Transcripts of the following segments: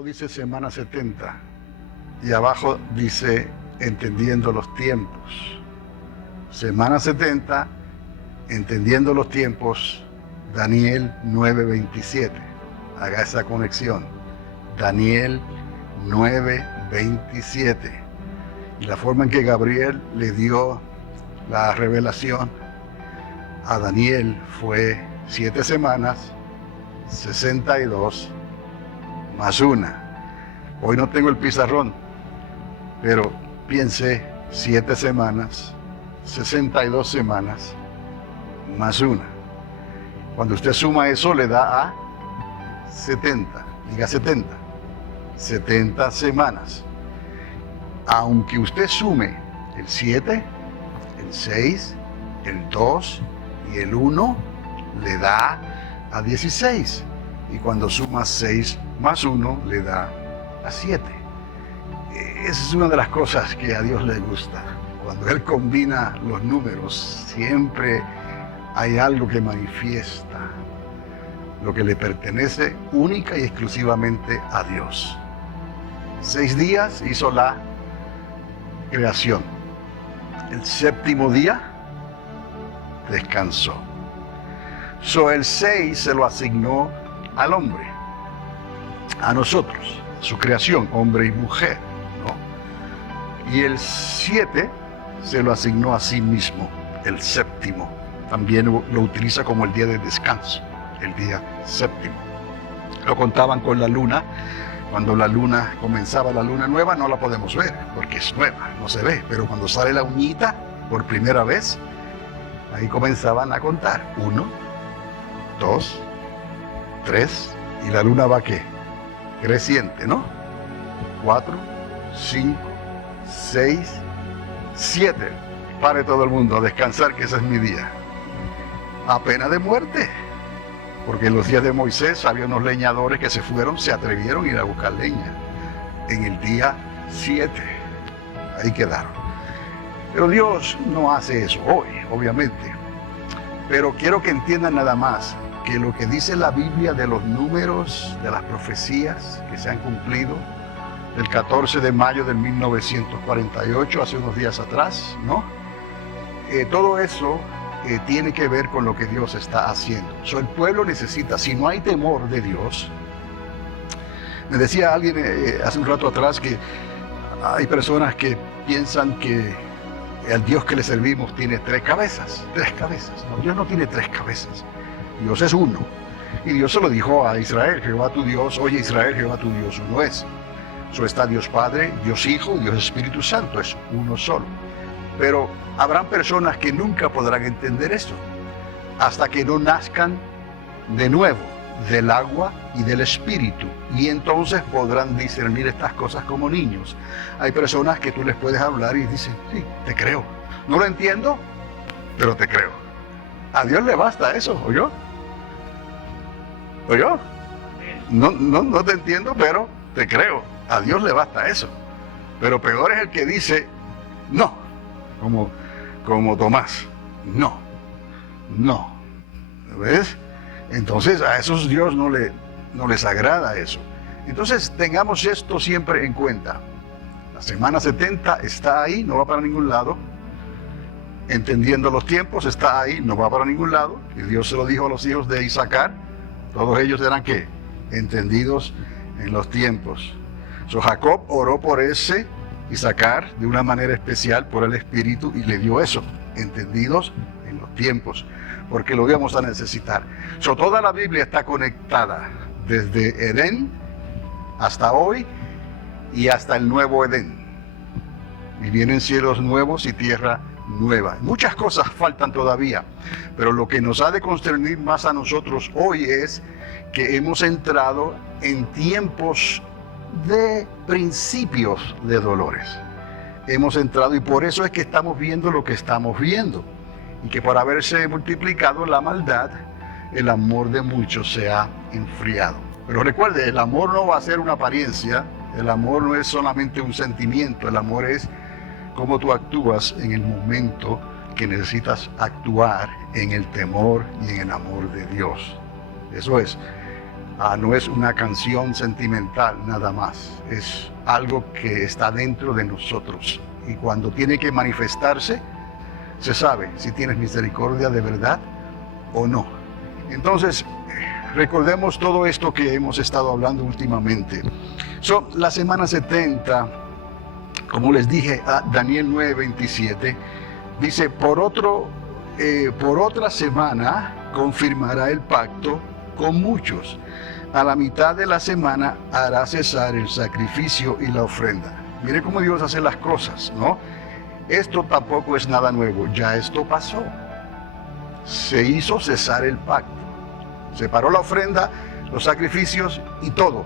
abajo dice semana 70 y abajo dice entendiendo los tiempos. Semana 70, entendiendo los tiempos, Daniel 9:27. Haga esa conexión. Daniel 9:27. Y la forma en que Gabriel le dio la revelación a Daniel fue 7 semanas, 62 más 1. Hoy no tengo el pizarrón, pero piense 7 semanas, 62 semanas más 1. Cuando usted suma eso le da a 70, diga 70, 70 semanas. Aunque usted sume el 7, el 6, el 2 y el 1, le da a 16. Y cuando suma 6 más 1, le da a 7. Esa es una de las cosas que a Dios le gusta. Cuando Él combina los números, siempre hay algo que manifiesta lo que le pertenece única y exclusivamente a Dios. 6 días hizo la creación. El 7º día descansó. El 6 se lo asignó al hombre, a nosotros, su creación, hombre y mujer, ¿no? Y el 7 se lo asignó a sí mismo, el 7º. También lo utiliza como el día de descanso, el día 7º. Lo contaban con la luna. Cuando la luna comenzaba, la luna nueva, no la podemos ver porque es nueva, no se ve. Pero cuando sale la uñita por primera vez, ahí comenzaban a contar. 1, 2, 3, y la luna va ¿qué? Creciente, ¿no? 4, 5, 6, 7. Pare todo el mundo a descansar, que ese es mi día. A pena de muerte. Porque en los días de Moisés había unos leñadores que se atrevieron a ir a buscar leña. En el día 7. Ahí quedaron. Pero Dios no hace eso hoy, obviamente. Pero quiero que entiendan nada más que lo que dice la Biblia de los números, de las profecías que se han cumplido, del 14 de mayo de 1948, hace unos días atrás, ¿no? Todo eso tiene que ver con lo que Dios está haciendo. El pueblo necesita, si no hay temor de Dios, me decía alguien hace un rato atrás que hay personas que piensan que el Dios que le servimos tiene 3 cabezas. 3 cabezas. No, Dios no tiene 3 cabezas. Dios es uno. Y Dios se lo dijo a Israel: Jehová tu Dios, oye Israel, Jehová tu Dios uno es. Está Dios Padre, Dios Hijo y Dios Espíritu Santo, es uno solo. Pero habrán personas que nunca podrán entender esto hasta que no nazcan de nuevo del agua y del Espíritu, y entonces podrán discernir estas cosas como niños. Hay personas que tú les puedes hablar y dicen: sí, te creo. No lo entiendo, pero te creo. A Dios le basta eso, ¿oyó? ¿Oyó? No te entiendo, pero te creo. A Dios le basta eso. Pero peor es el que dice no, como Tomás. No. ¿Ves? Entonces a esos Dios no les agrada eso. Entonces tengamos esto siempre en cuenta. La semana 70 está ahí, no va para ningún lado. Entendiendo los tiempos, está ahí, no va para ningún lado. Y Dios se lo dijo a los hijos de Isaacar. Todos ellos eran ¿qué? Entendidos en los tiempos. Jacob oró por ese Isaacar de una manera especial por el Espíritu y le dio eso, entendidos en los tiempos, porque lo íbamos a necesitar. Toda la Biblia está conectada desde Edén hasta hoy y hasta el nuevo Edén. Y vienen cielos nuevos y tierra nueva. Muchas cosas faltan todavía, pero lo que nos ha de consternir más a nosotros hoy es que hemos entrado en tiempos de principios de dolores. Hemos entrado, y por eso es que estamos viendo lo que estamos viendo, y que por haberse multiplicado la maldad, el amor de muchos se ha enfriado. Pero recuerde, el amor no va a ser una apariencia, el amor no es solamente un sentimiento, el amor es cómo tú actúas en el momento que necesitas actuar en el temor y en el amor de Dios. Eso es. No es una canción sentimental nada más, es algo que está dentro de nosotros. Y cuando tiene que manifestarse, se sabe si tienes misericordia de verdad o no. Entonces, recordemos todo esto que hemos estado hablando últimamente. La semana 70, como les dije, Daniel 9:27, dice, por otra semana confirmará el pacto con muchos. A la mitad de la semana hará cesar el sacrificio y la ofrenda. Mire cómo Dios hace las cosas, ¿no? Esto tampoco es nada nuevo, ya esto pasó. Se hizo cesar el pacto. Se paró la ofrenda, los sacrificios y todo,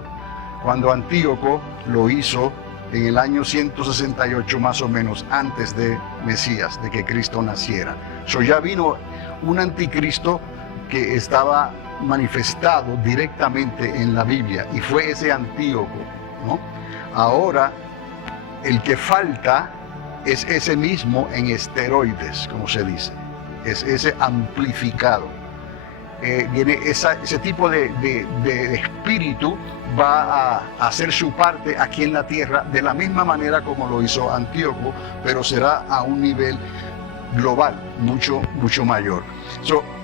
cuando Antíoco lo hizo en el año 168 más o menos, antes de Mesías, de que Cristo naciera. Ya vino un anticristo que estaba manifestado directamente en la Biblia, y fue ese Antíoco, ¿no? Ahora, el que falta es ese mismo en esteroides, como se dice, es ese amplificado. Viene ese tipo de espíritu, va a hacer su parte aquí en la tierra de la misma manera como lo hizo Antíoco, pero será a un nivel global, mucho mayor.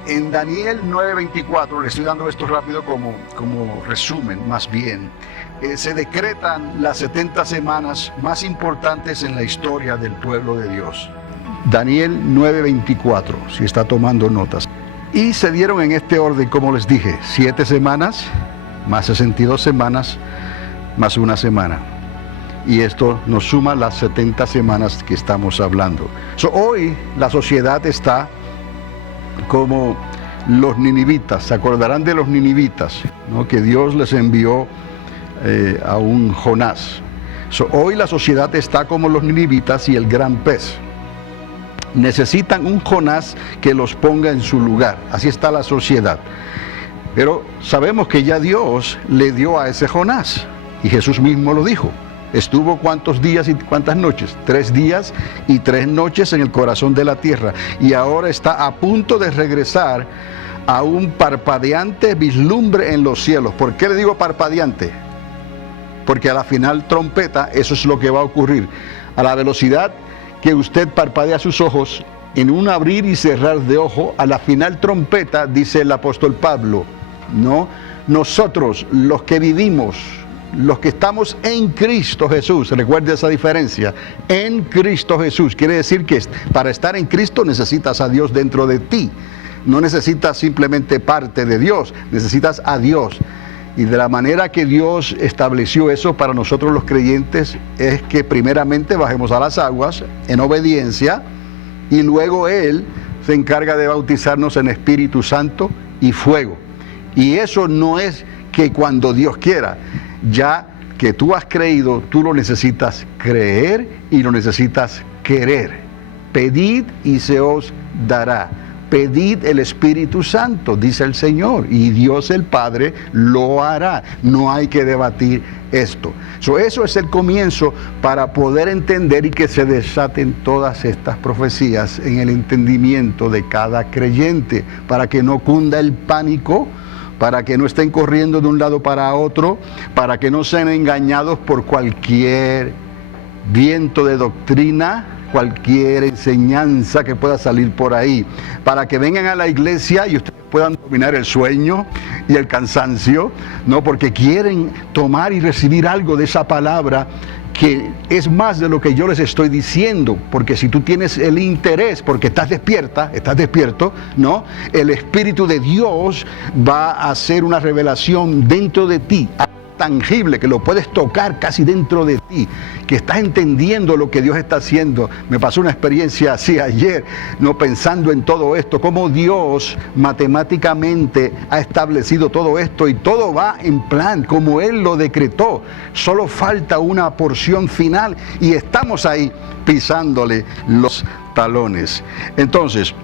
En Daniel 9:24, le estoy dando esto rápido como resumen más bien, se decretan las 70 semanas más importantes en la historia del pueblo de Dios. Daniel 9:24, si está tomando notas. Y se dieron en este orden, como les dije, 7 semanas, más 62 semanas, más una semana. Y esto nos suma las 70 semanas que estamos hablando. Hoy la sociedad está como los ninivitas. Se acordarán de los ninivitas, ¿no? Que Dios les envió a un Jonás. Hoy la sociedad está como los ninivitas y el gran pez. Necesitan un Jonás que los ponga en su lugar. Así está la sociedad. Pero sabemos que ya Dios le dio a ese Jonás. Y Jesús mismo lo dijo. Estuvo ¿cuántos días y cuántas noches? 3 días y 3 noches en el corazón de la tierra. Y ahora está a punto de regresar a un parpadeante vislumbre en los cielos. ¿Por qué le digo parpadeante? Porque a la final trompeta, eso es lo que va a ocurrir. A la velocidad que usted parpadea sus ojos, en un abrir y cerrar de ojo, a la final trompeta, dice el apóstol Pablo, ¿no? Nosotros, los que vivimos, los que estamos en Cristo Jesús, recuerde esa diferencia, en Cristo Jesús, quiere decir que para estar en Cristo necesitas a Dios dentro de ti, no necesitas simplemente parte de Dios, necesitas a Dios. Y de la manera que Dios estableció eso para nosotros los creyentes es que primeramente bajemos a las aguas en obediencia, y luego Él se encarga de bautizarnos en Espíritu Santo y fuego. Y eso no es que cuando Dios quiera, ya que tú has creído, tú lo necesitas creer y lo necesitas querer. Pedid y se os dará. Pedid el Espíritu Santo, dice el Señor, y Dios el Padre lo hará. No hay que debatir esto. Eso es el comienzo para poder entender y que se desaten todas estas profecías en el entendimiento de cada creyente, para que no cunda el pánico, para que no estén corriendo de un lado para otro, para que no sean engañados por cualquier viento de doctrina, cualquier enseñanza que pueda salir por ahí, para que vengan a la iglesia y ustedes puedan dominar el sueño y el cansancio, no, porque quieren tomar y recibir algo de esa palabra que es más de lo que yo les estoy diciendo, porque si tú tienes el interés, porque estás despierto, ¿no? El Espíritu de Dios va a hacer una revelación dentro de ti, tangible, que lo puedes tocar casi dentro de ti, que estás entendiendo lo que Dios está haciendo. Me pasó una experiencia así ayer, no, pensando en todo esto, cómo Dios matemáticamente ha establecido todo esto y todo va en plan como Él lo decretó. Solo falta una porción final y estamos ahí pisándole los talones. Entonces,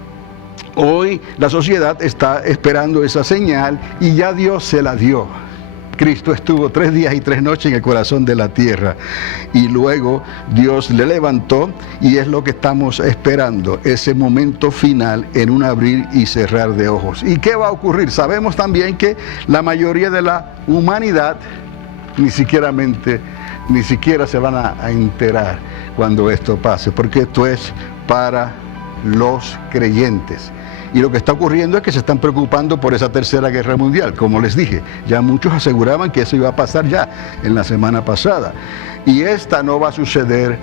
hoy la sociedad está esperando esa señal y ya Dios se la dio. Cristo estuvo 3 días y 3 noches en el corazón de la tierra y luego Dios le levantó, y es lo que estamos esperando, ese momento final en un abrir y cerrar de ojos. ¿Y qué va a ocurrir? Sabemos también que la mayoría de la humanidad ni siquiera se van a enterar cuando esto pase, porque esto es para los creyentes. Y lo que está ocurriendo es que se están preocupando por esa tercera guerra mundial. Como les dije, ya muchos aseguraban que eso iba a pasar ya en la semana pasada. Y esta no va a suceder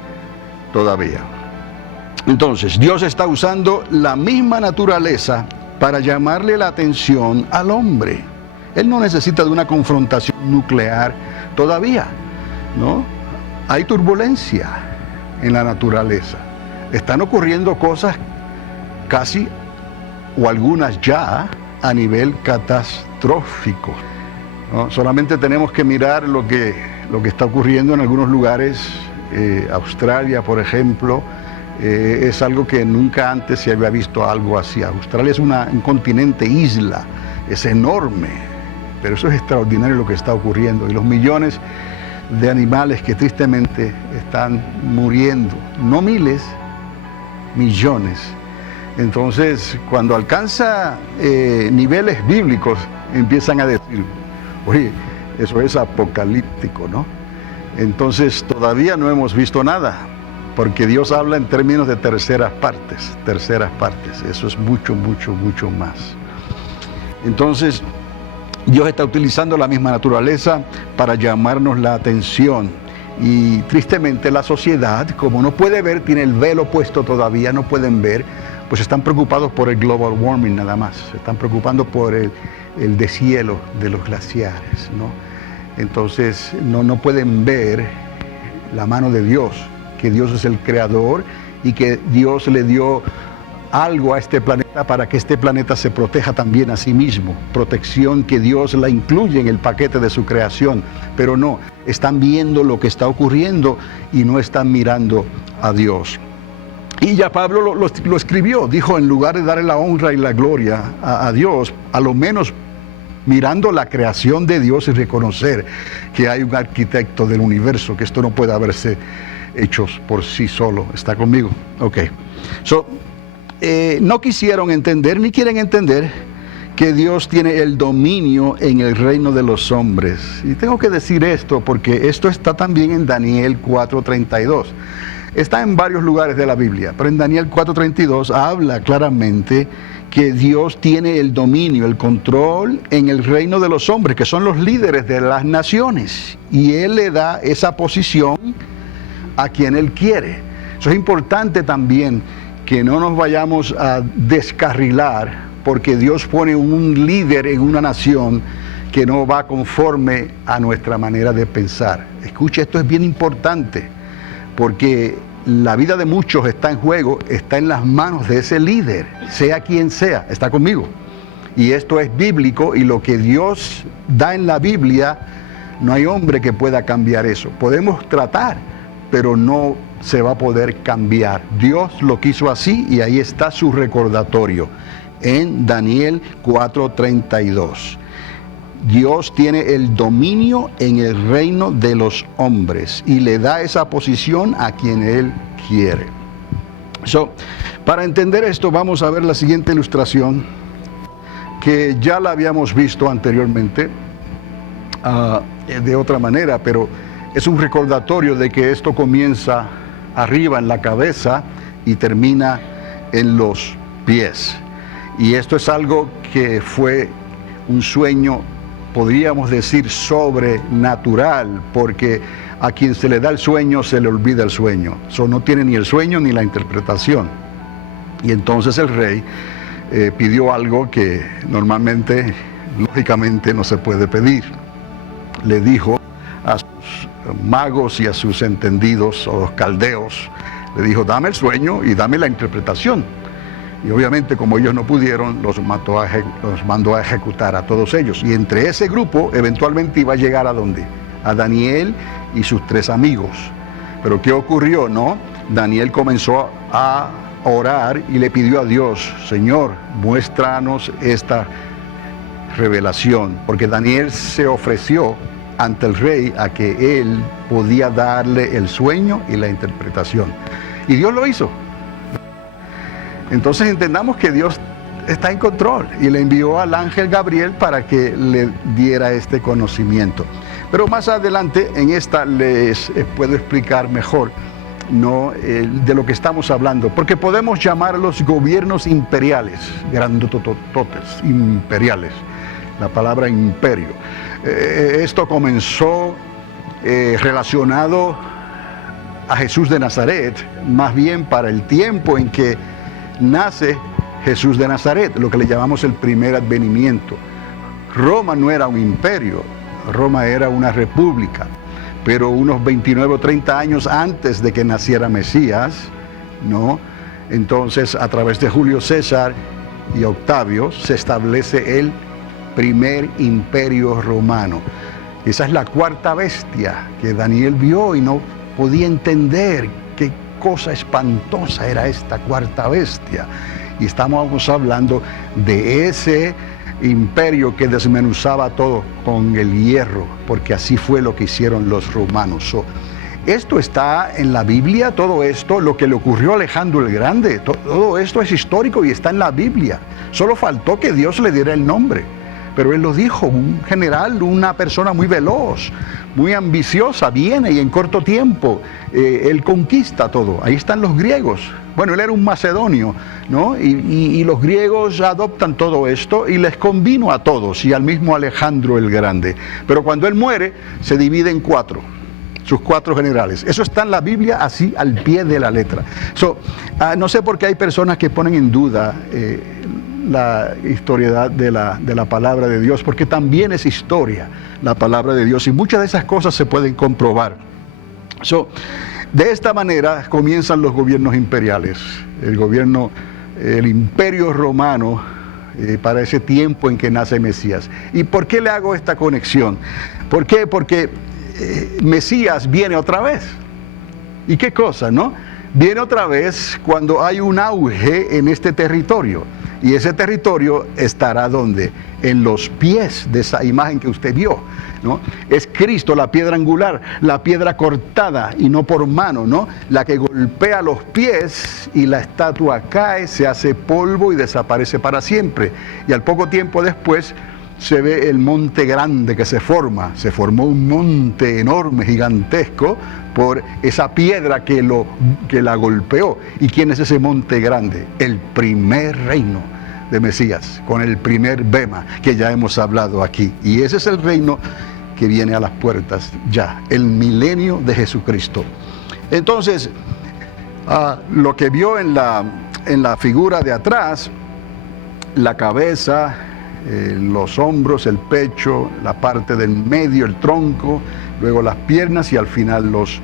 todavía. Entonces, Dios está usando la misma naturaleza para llamarle la atención al hombre. Él no necesita de una confrontación nuclear todavía, ¿no? Hay turbulencia en la naturaleza. Están ocurriendo cosas casi, o algunas ya, a nivel catastrófico, ¿no? Solamente tenemos que mirar lo que está ocurriendo en algunos lugares. Australia, por ejemplo, es algo que nunca antes se había visto algo así. Australia es un continente isla, es enorme, pero eso es extraordinario lo que está ocurriendo. Y los millones de animales que tristemente están muriendo, no miles, millones. Entonces, cuando alcanza niveles bíblicos, empiezan a decir, oye, eso es apocalíptico, ¿no? Entonces, todavía no hemos visto nada, porque Dios habla en términos de terceras partes. Eso es mucho, mucho, mucho más. Entonces, Dios está utilizando la misma naturaleza para llamarnos la atención. Y tristemente la sociedad, como no puede ver, tiene el velo puesto todavía, no pueden ver, pues están preocupados por el global warming nada más. Se están preocupando por el deshielo de los glaciares, ¿no? Entonces no pueden ver la mano de Dios, que Dios es el creador y que Dios le dio algo a este planeta para que este planeta se proteja también a sí mismo. Protección que Dios la incluye en el paquete de su creación, pero no, están viendo lo que está ocurriendo y no están mirando a Dios. Y ya Pablo lo escribió, dijo, en lugar de darle la honra y la gloria a Dios, a lo menos mirando la creación de Dios y reconocer que hay un arquitecto del universo, que esto no puede haberse hecho por sí solo. ¿Está conmigo? Ok. No quisieron entender, ni quieren entender, que Dios tiene el dominio en el reino de los hombres. Y tengo que decir esto porque esto está también en Daniel 4:32. Está en varios lugares de la Biblia, pero en Daniel 4:32 habla claramente que Dios tiene el dominio, el control en el reino de los hombres, que son los líderes de las naciones. Y Él le da esa posición a quien Él quiere. Eso es importante también, que no nos vayamos a descarrilar porque Dios pone un líder en una nación que no va conforme a nuestra manera de pensar. Escuche, esto es bien importante, porque la vida de muchos está en juego, está en las manos de ese líder, sea quien sea. ¿Está conmigo? Y esto es bíblico, y lo que Dios da en la Biblia, no hay hombre que pueda cambiar eso. Podemos tratar, pero no se va a poder cambiar. Dios lo quiso así, y ahí está su recordatorio en Daniel 4:32. Dios tiene el dominio en el reino de los hombres y le da esa posición a quien Él quiere. Para entender esto, vamos a ver la siguiente ilustración, que ya la habíamos visto anteriormente de otra manera, pero es un recordatorio de que esto comienza arriba en la cabeza y termina en los pies. Y esto es algo que fue un sueño, podríamos decir, sobrenatural, porque a quien se le da el sueño se le olvida el sueño. No tiene ni el sueño ni la interpretación. Y entonces el rey pidió algo que normalmente, lógicamente, no se puede pedir. Le dijo a sus magos y a sus entendidos, o los caldeos, le dijo, dame el sueño y dame la interpretación. Y obviamente, como ellos no pudieron, los mandó a ejecutar a todos ellos. Y entre ese grupo, eventualmente iba a llegar ¿a dónde? A Daniel y sus 3 amigos. Pero ¿qué ocurrió? No, Daniel comenzó a orar y le pidió a Dios, Señor, muéstranos esta revelación, porque Daniel se ofreció ante el rey a que él podía darle el sueño y la interpretación. Y Dios lo hizo. Entonces entendamos que Dios está en control y le envió al ángel Gabriel para que le diera este conocimiento. Pero más adelante en esta les puedo explicar mejor, ¿no?, de lo que estamos hablando, porque podemos llamar a los gobiernos imperiales, grandotototes, imperiales, la palabra imperio. Esto comenzó relacionado a Jesús de Nazaret, más bien para el tiempo en que nace Jesús de Nazaret, lo que le llamamos el primer advenimiento. Roma no era un imperio, Roma era una república, pero unos 29 o 30 años antes de que naciera Mesías, ¿no?, entonces a través de Julio César y Octavio se establece el primer imperio romano. Esa es la cuarta bestia que Daniel vio y no podía entender qué cosa espantosa era esta cuarta bestia. Y estamos hablando de ese imperio que desmenuzaba todo con el hierro, porque así fue lo que hicieron los romanos. Esto está en la Biblia, todo esto, lo que le ocurrió a Alejandro el Grande, todo esto es histórico y está en la Biblia. Solo faltó que Dios le diera el nombre. Pero él lo dijo, un general, una persona muy veloz, muy ambiciosa, viene y en corto tiempo él conquista todo. Ahí están los griegos. Bueno, él era un macedonio, ¿no? Y los griegos adoptan todo esto y les convino a todos y al mismo Alejandro el Grande. Pero cuando él muere, se divide en cuatro, sus cuatro generales. Eso está en la Biblia así al pie de la letra. No sé por qué hay personas que ponen en duda la historiedad de la palabra de Dios, porque también es historia la palabra de Dios y muchas de esas cosas se pueden comprobar. De esta manera comienzan los gobiernos imperiales, el imperio romano para ese tiempo en que nace Mesías. ¿Y por qué le hago esta conexión? ¿Por qué? Porque Mesías viene otra vez. ¿Y qué cosa, no? Viene otra vez cuando hay un auge en este territorio. Y ese territorio estará ¿dónde? En los pies de esa imagen que usted vio, ¿no? Es Cristo, la piedra angular, la piedra cortada y no por mano, ¿no? La que golpea los pies y la estatua cae, se hace polvo y desaparece para siempre. Y al poco tiempo después se ve el monte grande que se forma. Se formó un monte enorme, gigantesco, por esa piedra que la golpeó. ¿Y quién es ese monte grande? El primer reino de Mesías, con el primer bema que ya hemos hablado aquí. Y ese es el reino que viene a las puertas ya, el milenio de Jesucristo. Entonces, lo que vio en la figura de atrás, la cabeza, los hombros, el pecho, la parte del medio, el tronco, luego las piernas y al final los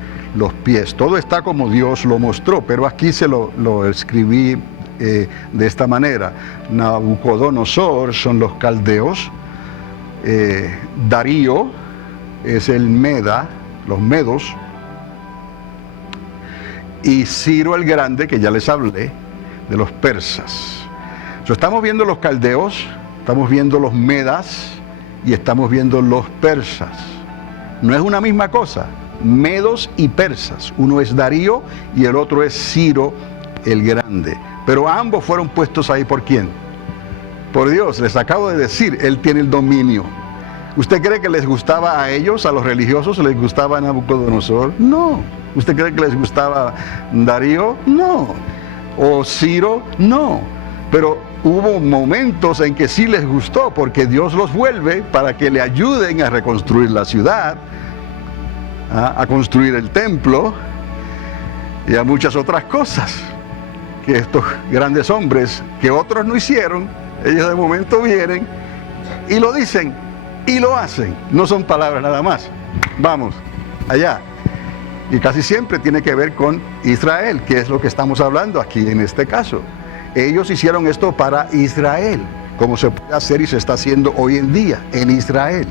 pies. Todo está como Dios lo mostró, pero aquí se lo escribí de esta manera. Nabucodonosor son los caldeos, Darío es el Meda, los medos, y Ciro el Grande, que ya les hablé, de los persas. Estamos viendo los caldeos, estamos viendo los medas y estamos viendo los persas. No es una misma cosa, medos y persas. Uno es Darío y el otro es Ciro el Grande. Pero ambos fueron puestos ahí ¿por quién? Por Dios. Les acabo de decir, Él tiene el dominio. ¿Usted cree que les gustaba a ellos, a los religiosos, les gustaba Nabucodonosor? No. ¿Usted cree que les gustaba Darío? No. ¿O Ciro? No. Pero hubo momentos en que sí les gustó, porque Dios los vuelve para que le ayuden a reconstruir la ciudad, a construir el templo y a muchas otras cosas que estos grandes hombres que otros no hicieron, ellos de momento vienen y lo dicen y lo hacen. No son palabras nada más. Vamos, allá. Y casi siempre tiene que ver con Israel, que es lo que estamos hablando aquí en este caso. Ellos hicieron esto para Israel, como se puede hacer y se está haciendo hoy en día en Israel.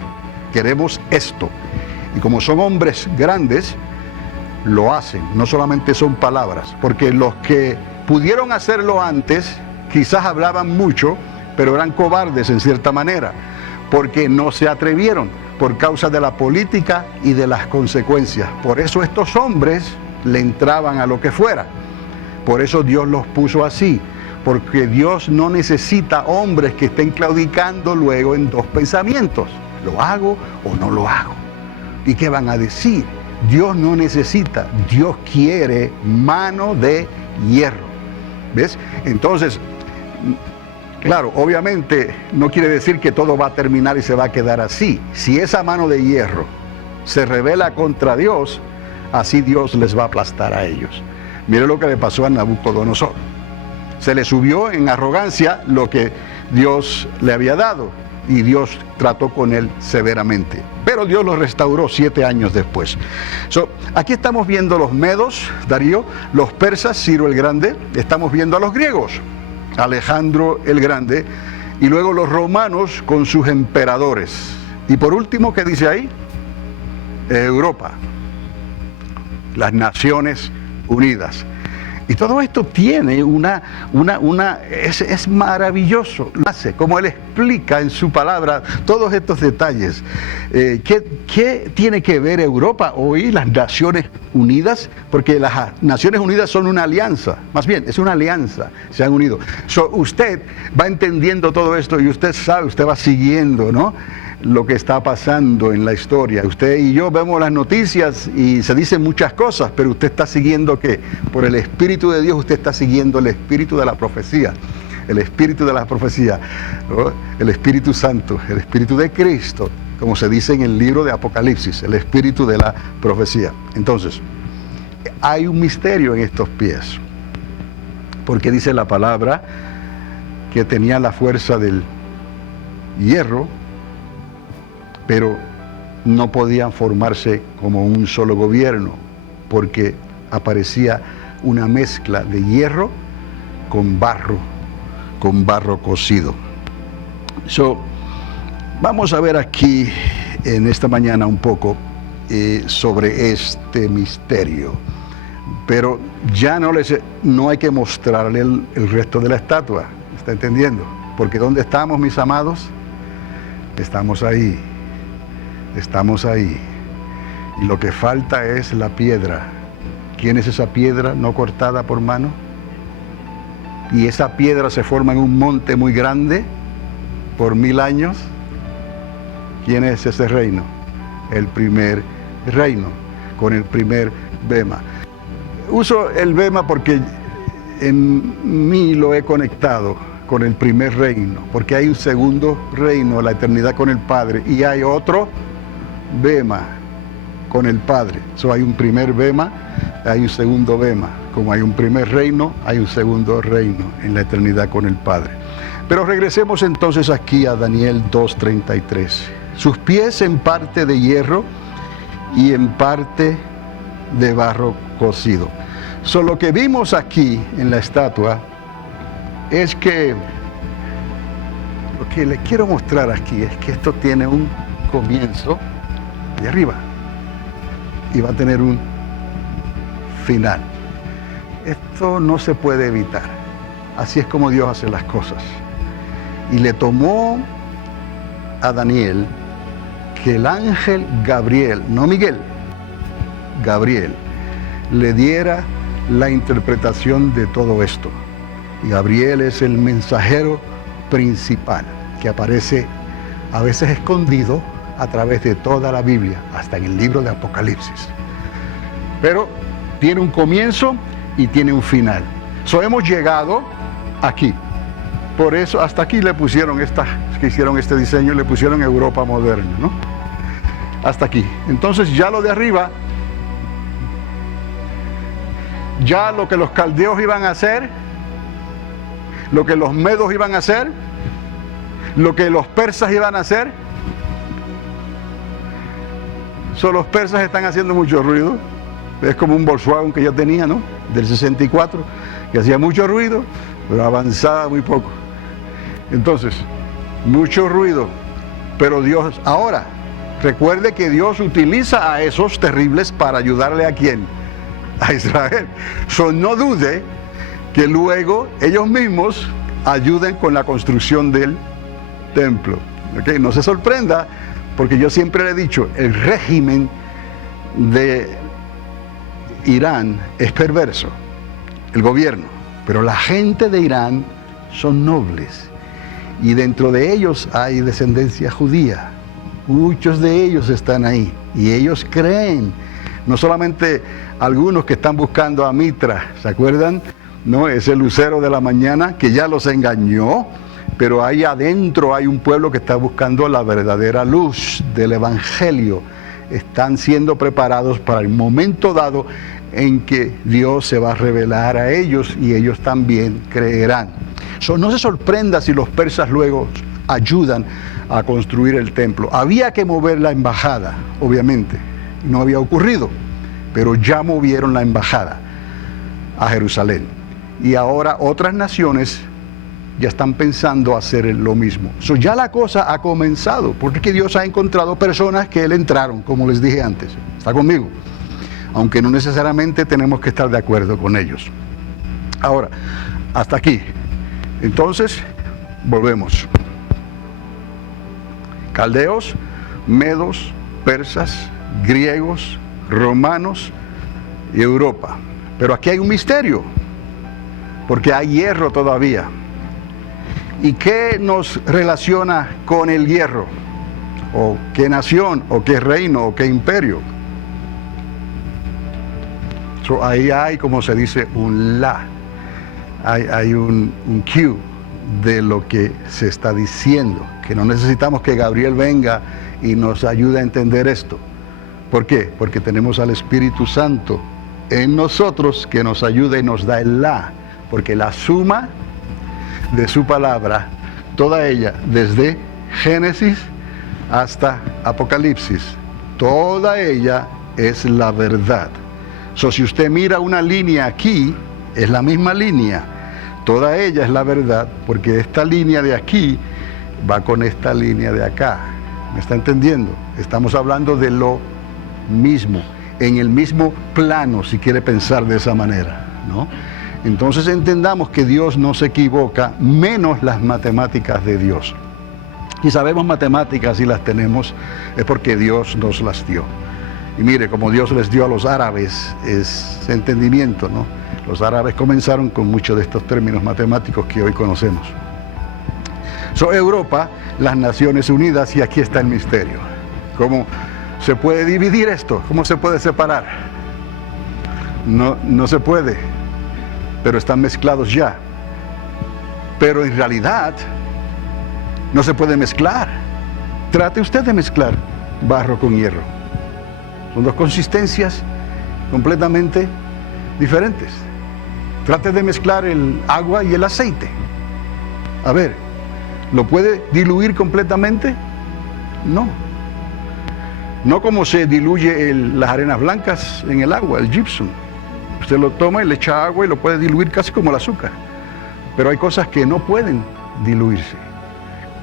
Queremos esto. Y como son hombres grandes, lo hacen. No solamente son palabras, porque los que pudieron hacerlo antes, quizás hablaban mucho, pero eran cobardes en cierta manera. porque no se atrevieron por causa de la política y de las consecuencias. Por eso estos hombres le entraban a lo que fuera. Por eso Dios los puso así, porque Dios no necesita hombres que estén claudicando luego en dos pensamientos: ¿lo hago o no lo hago? ¿Y qué van a decir? Dios no necesita, Dios quiere mano de hierro. ¿Ves? Entonces, claro, obviamente no quiere decir que todo va a terminar y se va a quedar así. Si esa mano de hierro se rebela contra Dios, así Dios les va a aplastar a ellos. Mire lo que le pasó a Nabucodonosor. Se le subió en arrogancia lo que Dios le había dado, y Dios trató con él severamente. Pero Dios lo restauró 7 años después. Aquí estamos viendo los medos, Darío, los persas, Ciro el Grande, estamos viendo a los griegos, Alejandro el Grande, y luego los romanos con sus emperadores. Y por último, ¿qué dice ahí? Europa, las Naciones Unidas. Y todo esto tiene es maravilloso, como él explica en su palabra todos estos detalles. ¿Qué tiene que ver Europa hoy, las Naciones Unidas? Porque las Naciones Unidas son una alianza, más bien, es una alianza, se han unido. Usted va entendiendo todo esto y usted sabe, usted va siguiendo, ¿no?, lo que está pasando en la historia. Usted y yo vemos las noticias y se dicen muchas cosas, pero usted está siguiendo ¿qué? Por el Espíritu de Dios, usted está siguiendo el Espíritu de la profecía. El Espíritu de la profecía, ¿no? El Espíritu Santo, el Espíritu de Cristo, como se dice en el libro de Apocalipsis, el Espíritu de la profecía. Entonces, hay un misterio en estos pies, porque dice la palabra que tenían la fuerza del hierro, pero no podían formarse como un solo gobierno, porque aparecía una mezcla de hierro con barro cocido. Vamos a ver aquí en esta mañana un poco sobre este misterio, pero ya no hay que mostrarle el resto de la estatua, ¿está entendiendo? Porque ¿dónde estamos, mis amados? Estamos ahí. Estamos ahí, y lo que falta es la piedra. ¿Quién es esa piedra no cortada por mano? Y esa piedra se forma en un monte muy grande por 1000 años. ¿Quién es ese reino? El primer reino, con el primer bema. Uso el bema porque en mí lo he conectado con el primer reino, porque hay un segundo reino, la eternidad con el Padre, y hay otro bema con el Padre. Hay un primer bema, hay un segundo bema. Como hay un primer reino, hay un segundo reino en la eternidad con el Padre. Pero regresemos entonces aquí a Daniel 2:33. Sus pies en parte de hierro y en parte de barro cocido. Lo que vimos aquí en la estatua es que lo que le quiero mostrar aquí es que esto tiene un comienzo de arriba y va a tener un final. Esto no se puede evitar. Así es como Dios hace las cosas. Y le tomó a Daniel que el ángel Gabriel, no Miguel, Gabriel, le diera la interpretación de todo esto. Y Gabriel es el mensajero principal que aparece a veces escondido a través de toda la Biblia, hasta en el libro de Apocalipsis. Pero tiene un comienzo y tiene un final. Hemos llegado aquí. Por eso hasta aquí le pusieron que hicieron este diseño, le pusieron Europa moderna, ¿no? Hasta aquí. Entonces ya lo de arriba, ya lo que los caldeos iban a hacer, lo que los medos iban a hacer, lo que los persas iban a hacer. Los persas están haciendo mucho ruido. Es como un Volkswagen que yo tenía, ¿no?, del 64, que hacía mucho ruido, pero avanzaba muy poco. Entonces, mucho ruido, pero Dios, ahora, recuerde que Dios utiliza a esos terribles para ayudarle ¿a quién? A Israel. No dude que luego ellos mismos ayuden con la construcción del templo. ¿Okay? No se sorprenda, porque yo siempre le he dicho, el régimen de Irán es perverso, el gobierno, pero la gente de Irán son nobles, y dentro de ellos hay descendencia judía. Muchos de ellos están ahí, y ellos creen, no solamente algunos que están buscando a Mitra, ¿se acuerdan? No, ese lucero de la mañana que ya los engañó, pero ahí adentro hay un pueblo que está buscando la verdadera luz del Evangelio. Están siendo preparados para el momento dado en que Dios se va a revelar a ellos, y ellos también creerán. No se sorprenda si los persas luego ayudan a construir el templo. Había que mover la embajada, obviamente, no había ocurrido, pero ya movieron la embajada a Jerusalén. Y ahora otras naciones ya están pensando hacer lo mismo. Ya la cosa ha comenzado, porque Dios ha encontrado personas que le entraron, como les dije antes. ¿Está conmigo? Aunque no necesariamente tenemos que estar de acuerdo con ellos. Ahora, hasta aquí. Entonces, volvemos. Caldeos, medos, persas, griegos, romanos y Europa. Pero aquí hay un misterio, porque hay hierro todavía. ¿Y qué nos relaciona con el hierro? ¿O qué nación? ¿O qué reino? ¿O qué imperio? Ahí hay, como se dice, un la. Hay un cue de lo que se está diciendo, que no necesitamos que Gabriel venga y nos ayude a entender esto. ¿Por qué? Porque tenemos al Espíritu Santo en nosotros que nos ayuda y nos da el la, porque la suma de su palabra, toda ella, desde Génesis hasta Apocalipsis, toda ella es la verdad. Si usted mira una línea aquí, es la misma línea, toda ella es la verdad, porque esta línea de aquí va con esta línea de acá. ¿Me está entendiendo? Estamos hablando de lo mismo, en el mismo plano, si quiere pensar de esa manera, ¿no? Entonces entendamos que Dios no se equivoca, menos las matemáticas de Dios. Y sabemos matemáticas y las tenemos, es porque Dios nos las dio. Y mire, como Dios les dio a los árabes ese entendimiento, ¿no? Los árabes comenzaron con muchos de estos términos matemáticos que hoy conocemos. Europa, las Naciones Unidas, y aquí está el misterio. ¿Cómo se puede dividir esto? ¿Cómo se puede separar? No se puede, pero están mezclados ya. Pero en realidad no se puede mezclar. Trate usted de mezclar barro con hierro. Son dos consistencias completamente diferentes. Trate de mezclar el agua y el aceite. A ver, ¿lo puede diluir completamente? No. No como se diluye las arenas blancas en el agua, el gypsum. Usted lo toma y le echa agua y lo puede diluir casi como el azúcar. Pero hay cosas que no pueden diluirse,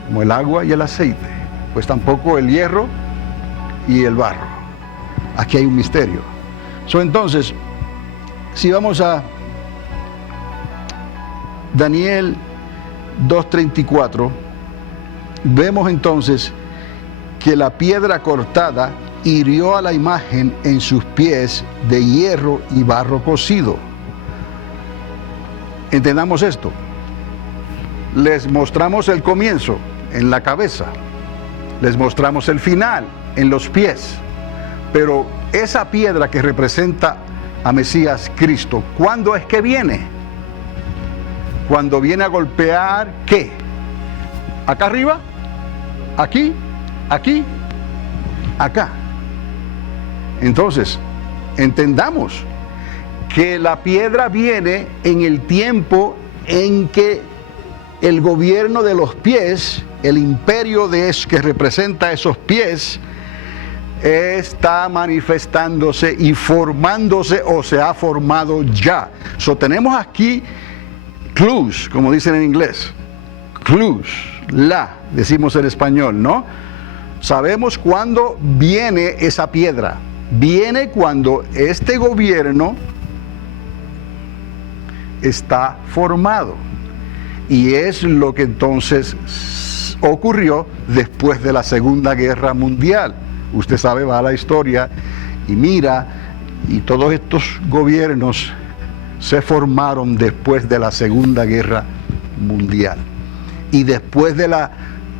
como el agua y el aceite. Pues tampoco el hierro y el barro. Aquí hay un misterio. Entonces, si vamos a Daniel 2:34, vemos entonces que la piedra cortada hirió a la imagen en sus pies de hierro y barro cocido. Entendamos esto. Les mostramos el comienzo en la cabeza, les mostramos el final en los pies, pero esa piedra que representa a Mesías Cristo, ¿cuándo es que viene? Cuando viene a golpear, ¿qué? ¿Acá arriba? ¿Aquí? ¿Aquí? Acá. Entonces, entendamos que la piedra viene en el tiempo en que el gobierno de los pies, el imperio que representa esos pies, está manifestándose y formándose, o se ha formado ya. Tenemos aquí clues, como dicen en inglés, clues, decimos en español, ¿no? Sabemos cuándo viene esa piedra. Viene cuando este gobierno está formado. Y es lo que entonces ocurrió después de la Segunda Guerra Mundial. Usted sabe, va a la historia y mira, y todos estos gobiernos se formaron después de la Segunda Guerra Mundial. Y después de la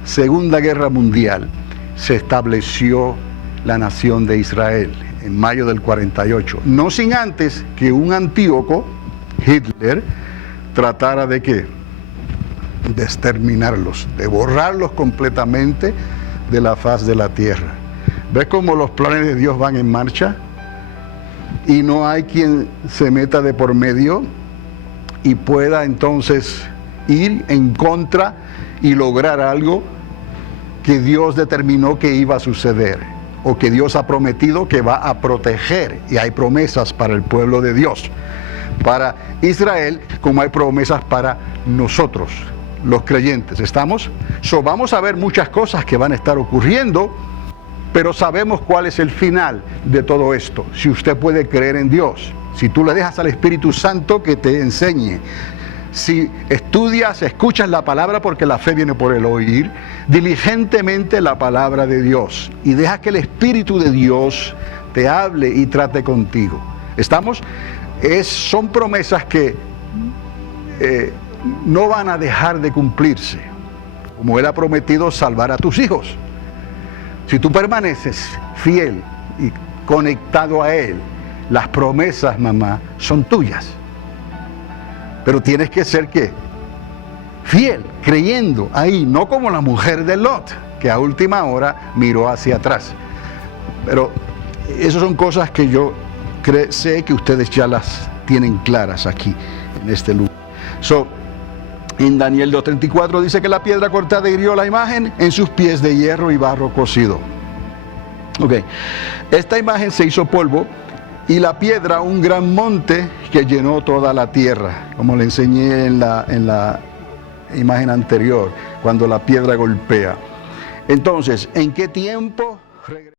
Segunda Guerra Mundial se estableció la nación de Israel en mayo del 48. No sin antes que un Antíoco, Hitler, tratara de ¿qué? De exterminarlos, de borrarlos completamente de la faz de la tierra. ¿Ves cómo los planes de Dios van en marcha? Y no hay quien se meta de por medio y pueda entonces ir en contra y lograr algo que Dios determinó que iba a suceder, o que Dios ha prometido que va a proteger. Y hay promesas para el pueblo de Dios, para Israel, como hay promesas para nosotros, los creyentes. ¿Estamos? Vamos a ver muchas cosas que van a estar ocurriendo, pero sabemos cuál es el final de todo esto. Si usted puede creer en Dios, si tú le dejas al Espíritu Santo que te enseñe, si estudias, escuchas la palabra, porque la fe viene por el oír, diligentemente la palabra de Dios, y deja que el Espíritu de Dios te hable y trate contigo. ¿Estamos? Son promesas que no van a dejar de cumplirse, como Él ha prometido salvar a tus hijos. Si tú permaneces fiel y conectado a Él, las promesas, mamá, son tuyas. Pero tienes que ser, ¿qué? Fiel, creyendo ahí, no como la mujer de Lot, que a última hora miró hacia atrás. Pero esas son cosas que yo sé que ustedes ya las tienen claras aquí, en este lugar. En Daniel 2:34 dice que la piedra cortada hirió la imagen en sus pies de hierro y barro cocido. Esta imagen se hizo polvo, y la piedra un gran monte que llenó toda la tierra, como le enseñé en la imagen anterior, cuando la piedra golpea. Entonces, ¿en qué tiempo regresa?